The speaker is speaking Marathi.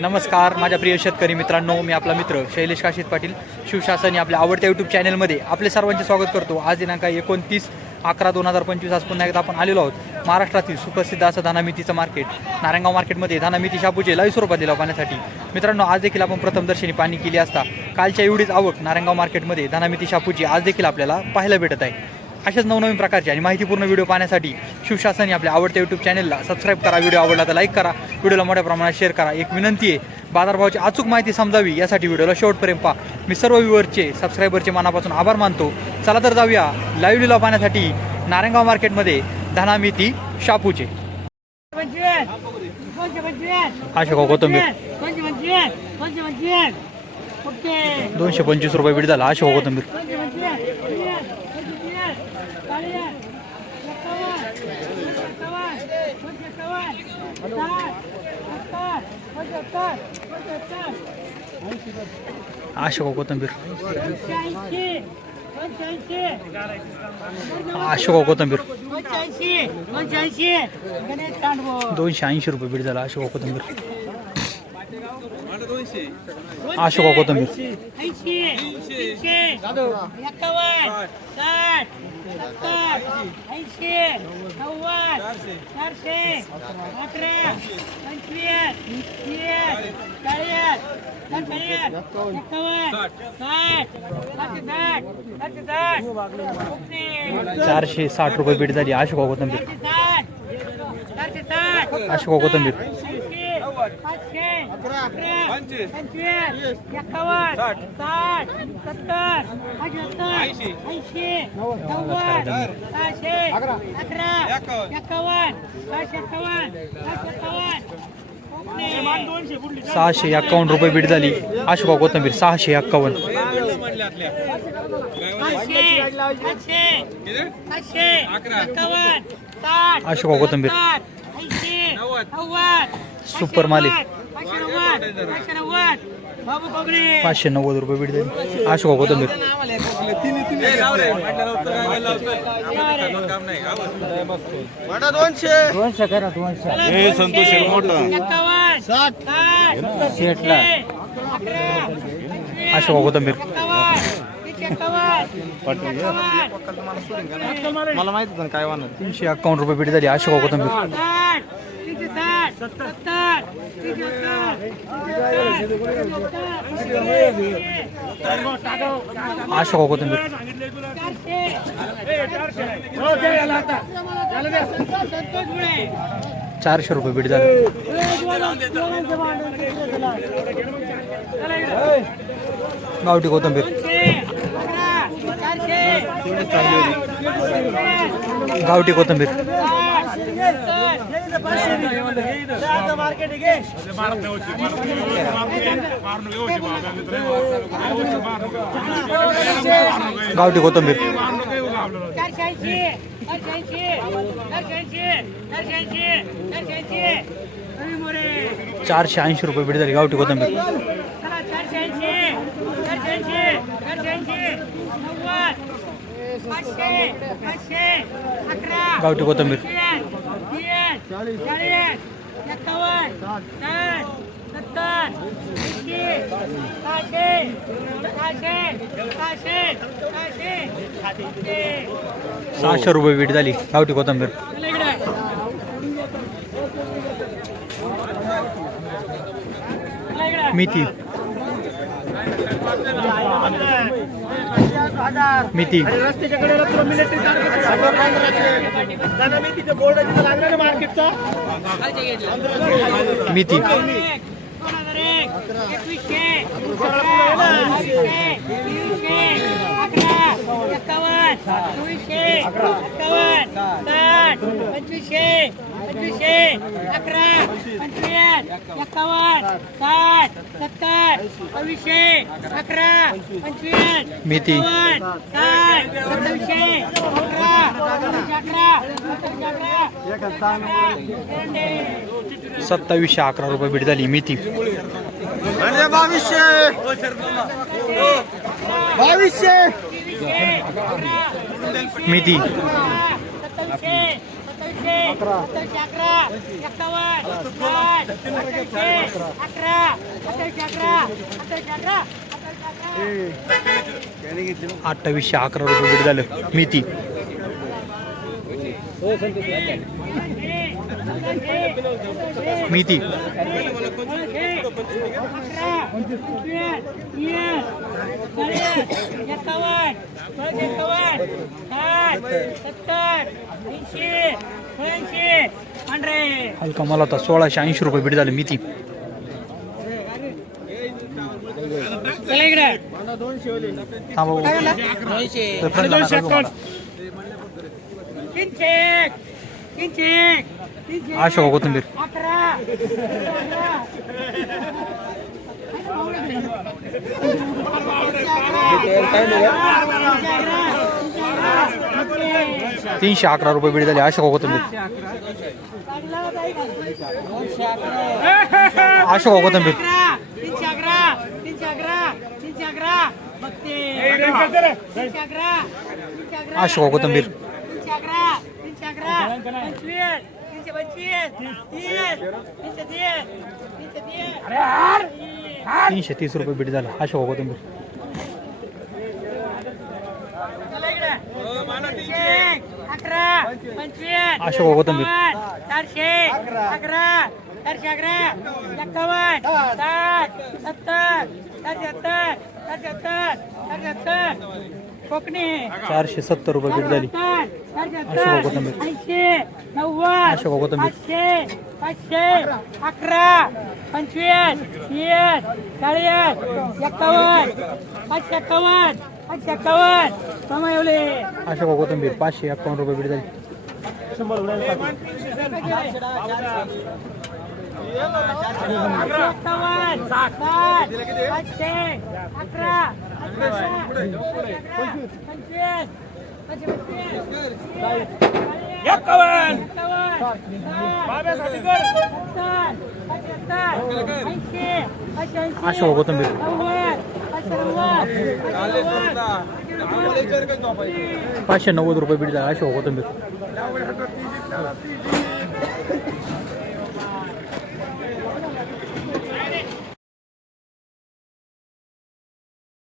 नमस्कार माझ्या प्रिय शेतकरी मित्रांनो मी आपला मित्र शैलेश काशीत पाटील शिवशासन या आपल्या आवडत्या यूट्यूब चॅनलमध्ये आपले सर्वांचे स्वागत करतो. आज दिनांक एकोणतीस अकरा दोन हजार पंचवीस आज पुन्हा एकदा आपण आलेलो आहोत महाराष्ट्रातील सुप्रसिद्ध असं धानामितीचं मार्केट नारायणगाव मार्केटमध्ये धानामिती शापूचे लाईव्ह स्वरूपात दिला पाण्यासाठी मित्रांनो आज देखील आपण प्रथमदर्शनी पाणी केली असता कालच्या एवढीच आवक नारायणगाव मार्केटमध्ये धानामिती शापूची आज देखील आपल्याला पाहायला भेटत आहे. अशाच नवनवीन प्रकारचे आणि माहितीपूर्ण व्हिडिओ पाहण्यासाठी शिवशासन या आपल्या आवडत्या यूट्यूब चॅनलला सबस्क्राईब करा. व्हिडिओ आवडला तर लाईक करा. व्हिडिओला मोठ्या प्रमाणात शेअर करा. एक विनंती आहे बाजारभावाची अचूक माहिती समजावी यासाठी व्हिडिओला शेवटपर्यंत पहा. मी सर्व व्ह्युअरचे सबस्क्रायबरचे मनापासून आभार मानतो. चला तर जाऊया लाईव्ह लिलाव पाहण्यासाठी नारायणगाव मार्केटमध्ये धनामिती शापूचे. पंचवीस कोथंबीर. दोनशे पंचवीस रुपये बीड झाला. अशोक कोथंबीर. अशोक कोथंबीर पंच्याऐंशी अशोक कोथंबीर दोनशे ऐंशी रुपये बीड झाला अशोक कोथंबीर अशोक कोथंबीर साठ सत्तर ऐंशी नव्वद चारशे अठरा पंचवीस तीस चाळीस पंचेचाळीस एकावन्न साठ सातशे साठ सातशे साठ चारशे साठ रुपये बीट झाली. अशोक कोथंबीर. चारशे साठ चारशे साठ अशोक कोथंबीर. पंचवीस एकावन्न साठ सत्तर ऐंशी नव्वद. सहाशे अकरा एकावन्न सहाशे एक्कावन्न सहाशे एक्कावन्न सहाशे एक्कावन्न रुपये बीड झाली. अशोक कोथंबीर सहाशे एक्कावन्न एकावन्न अशोक कोथंबीर. सुपर माल आहे. पाचशे नव्वद रुपये बीड झाली अशोक कोथंबीर. संतोष एकावन्न. साठ. शेटला. अकरा अशोक कोथंबीर. मला माहीत काय वाहन तीनशे एक्कावन्न रुपये बीड झाली. अशोक कोथंबीर साठ तीनशे साठ सत्तर तीनशे अशोक कोथंबीर. चारशे रुपये बीड झाली. गावठी कोथंबीर. गावठी कोथंबीर. गावठी कोथंबीर. चारशे ऐंशी रुपये भेट झाली गावठी कोथंबीर. गावठी चाळीस. एकावन्न. साठ. सत्तर. ऐंशी सहाशे सहाशे सहाशे सहाशे ओके. सहाशे रुपये बीड झाली. गावठी कोथंबीर. मेथी. एक, दोन हजार एक, एकवीसशे, अकरा, बावीसशे, तेवीसशे, अकरा, एकावन्न, चोवीसशे, एकावन्न, साठ, पंचवीसशे, पंचवीसशे, अकरा, पंचवीस, एकावन्न, साठ, सत्तर, बावीसशे, अकरा, पंचवीस, साठ, सत्तावीसशे, अकरा, अकरा, सत्तावीसशे, अकरा, एरंडे. सत्तावीसशे अकरा रुपये बीड झाली मेथी बावीसशे. बावीसशे. सत्तावीसशे सत्तरशे अकरा. अठ्ठावीसशे अकरा रुपये बीट झालं. मेथी. मेथी. हलका मला आता सोळाशे ऐंशी रुपये बीट झालं मला. अशोक कोथिंबीर. तीनशे अकरा रुपये बीड झाले. अशोक कोथिंबीर अशोक कोथिंबीर. अशोक कोथिंबीर. तीनशे तीस रुपये बीड झाला. अशोक कोथिंबीर चला इकडे. तीनशे अकरा पंचवीस अशोक कोथिंबीर. एकावन्न, चारशे अकरा. चारशे अकरा एक्कावन्न साठ. सत्तर चारशे सत्तर चारशे सत्तर चारशे सत्तर कोकणी. चारशे सत्तर रुपये बीट झाली. अशोक. ऐंशी नव्वद अशोक कोथिंबीर. पाचशे पाचशे अकरा पंचवीस तीस चाळीस एक्कावन्न पाचशे एक्कावन्न पाचशे एक्कावन्न कमावले अशोक कोथिंबीर पाचशे एकावन्न रुपये बीड झाली अशोक कोथिंबीर पाचशे नव्वद रुपये बीट झालं होतो कोथिंबीर